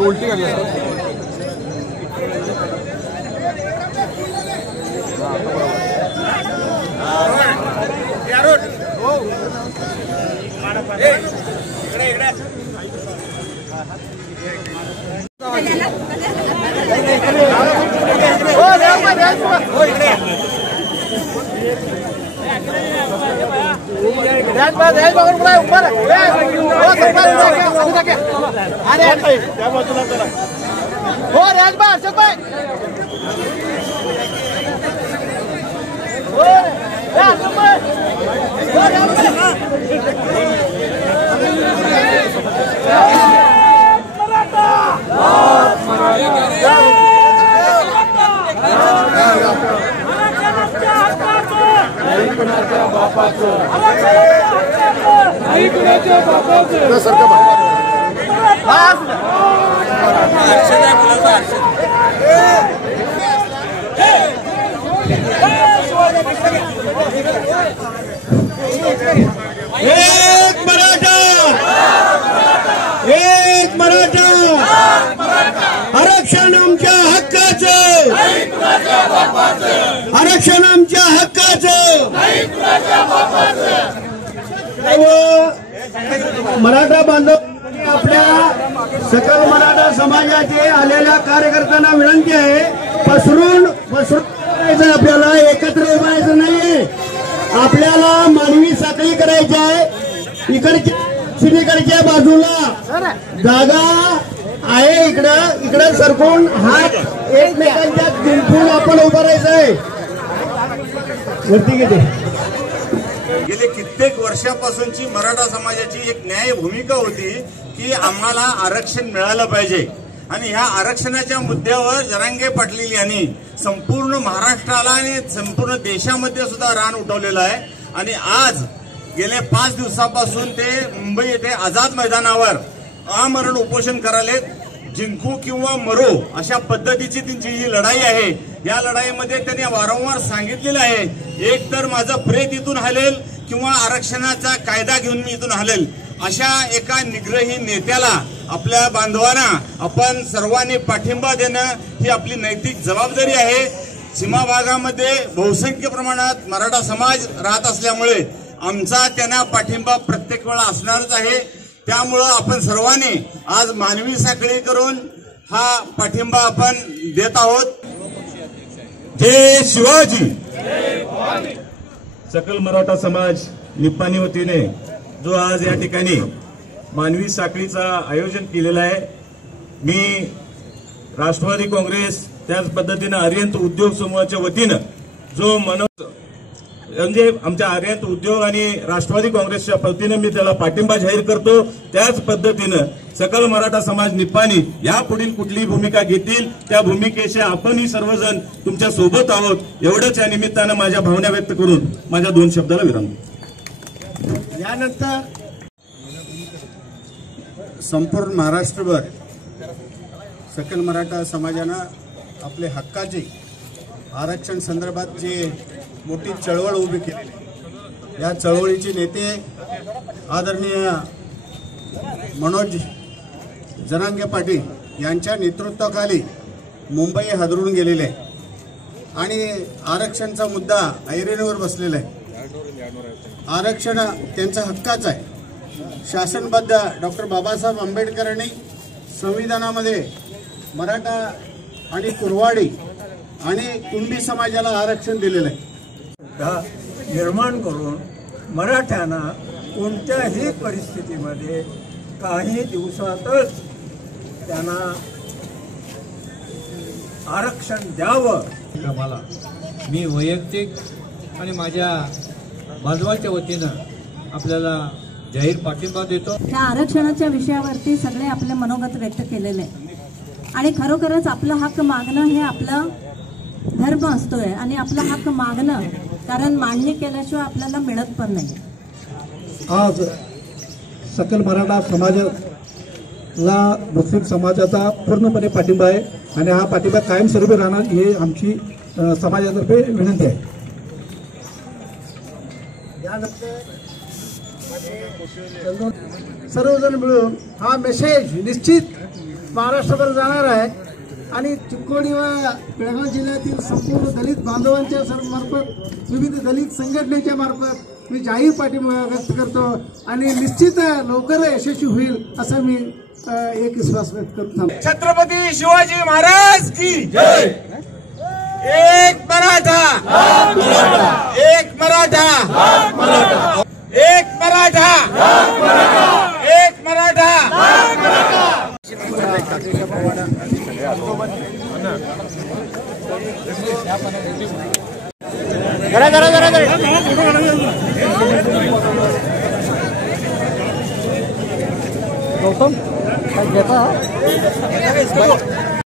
उलटी करली एक मराठा आरक्षण आमच्या हक्काचं, आरक्षण आमच्या हक्काचं। मराठा बांधव आपल्या सकल मराठा समाजाचे आलेल्या कार्यकर्त्यांना विनंती आहे, पसरून करायचं, आपल्याला एकत्र उभारायचं नाहीये, आपल्याला मानवी साखळी करायची आहे। इकडच्या बाजूला जागा आहे, इकडं सरकून हात एकमेकांच्या गुंफून आपण उभारायचं आहे। वरती घेते गेले कित्येक वर्षापासूनची मराठा समाजाची एक न्याय भूमिका होती की आम्हाला आरक्षण मिळालं पाहिजे आणि ह्या आरक्षणाच्या मुद्द्यावर जरांगे पाटील यांनी संपूर्ण महाराष्ट्राला आणि संपूर्ण देशामध्ये सुद्धा रान उठवलेलं आहे। आणि आज गेल्या 5 दिवसापासून ते मुंबई येथे आझाद मैदानावर आमरण उपोषण करायले। जिंकू किंवा मरो अशा पद्धतीची त्यांची ही लढाई आहे। या लढाईमध्ये त्यांनी वारंवार सांगितलेलं आहे, एक तर माझं प्रेत इथून हलेल किंवा आरक्षणाचा कायदा घेऊन मी इथून हलेल। अशा एका निग्रही नेत्याला आपल्या बांधवांना आपण सर्वांनी पाठिंबा देणं ही आपली नैतिक जबाबदारी आहे। सीमा भागामध्ये बहुसंख्य प्रमाणात मराठा समाज राहत असल्यामुळे आमचा त्यांना पाठिंबा प्रत्येक वेळा असणारच आहे। त्यामुळे आपण सर्वांनी आज मानवी साखळी करून हा पाठिंबा आपण देत आहोत। जय शिवाजी। सकल मराठा समाज निप्पाणी वतीने जो आज या ठिकाणी मानवी साखळीचा आयोजन केलेला आहे, मी राष्ट्रवादी काँग्रेस त्याच पद्धतीने आर्यंत उद्योग समूहाच्या वतीनं जो म्हणजे आमच्या आर्यंत उद्योग आणि राष्ट्रवादी काँग्रेसच्या वतीनं मी त्याला पाठिंबा जाहीर करतो। त्याच पद्धतीनं सकल मराठा समाज निप्पाणी यापुढील कुठलीही भूमिका घेतील त्या भूमिकेशी आपणही सर्वजण तुमच्या सोबत आहोत, एवढंच या निमित्तानं माझ्या भावना व्यक्त करून माझ्या 2 शब्दाला विराम देतो। यानंतर संपूर्ण महाराष्ट्रभर सकल मराठा समाजानं आपले हक्काचे आरक्षण संदर्भात जे मोठी चळवळ उभी केलेली आहे, या चळवळीचे नेते आदरणीय मनोज जरांगे पाटील यांच्या नेतृत्वाखाली मुंबई हादरून गेलेले आहे आणि आरक्षणचा मुद्दा ऐरणीवर बसलेला आहे। आरक्षण त्यांचा हक्काचं आहे। शासनबद्ध डॉक्टर बाबासाहेब आंबेडकरांनी संविधानामध्ये मराठा आणि कुरवाडी आणि कुणबी समाजाला आरक्षण दिलेलं आहे। निर्माण करून मराठ्यांना कोणत्याही परिस्थितीमध्ये काही दिवसातच त्यांना आरक्षण द्यावं। मला मी वैयक्तिक आणि माझ्या बांधवाच्या वतीनं आपल्याला जाहीर पाठिंबा देतो। त्या आरक्षणाच्या विषयावरती सगळे आपले मनोगत व्यक्त केलेले आणि खरोखरच आपला हक्क मागणं हे आपला धर्म असतोय आणि आपला हक्क मागणं कारण मान्य केल्याशिवाय आपल्याला मिळत पण नाही। आज सकल मराठा समाजाला मुस्लिम समाजाचा पूर्णपणे पाठिंबा आहे आणि हा पाठिंबा कायमस्वरूपी राहणार ही आमची समाजातर्फे विनंती आहे। यानंतर सर्वजण मिळून हा मेसेज निश्चित महाराष्ट्रभर जाणार आहे आणि चिक्कोडी व बेळगाव जिल्ह्यातील संपूर्ण दलित बांधवांच्या मार्फत विविध दलित संघटनेच्या मार्फत मी जाहीर पाठिंबा व्यक्त करतो आणि निश्चित लवकर यशस्वी होईल असा मी एक विश्वास व्यक्त करतो. छत्रपती शिवाजी महाराज की जय. एक मराठा, एक मराठा, एक मराठा, एक मराठा. गौतम काय घेता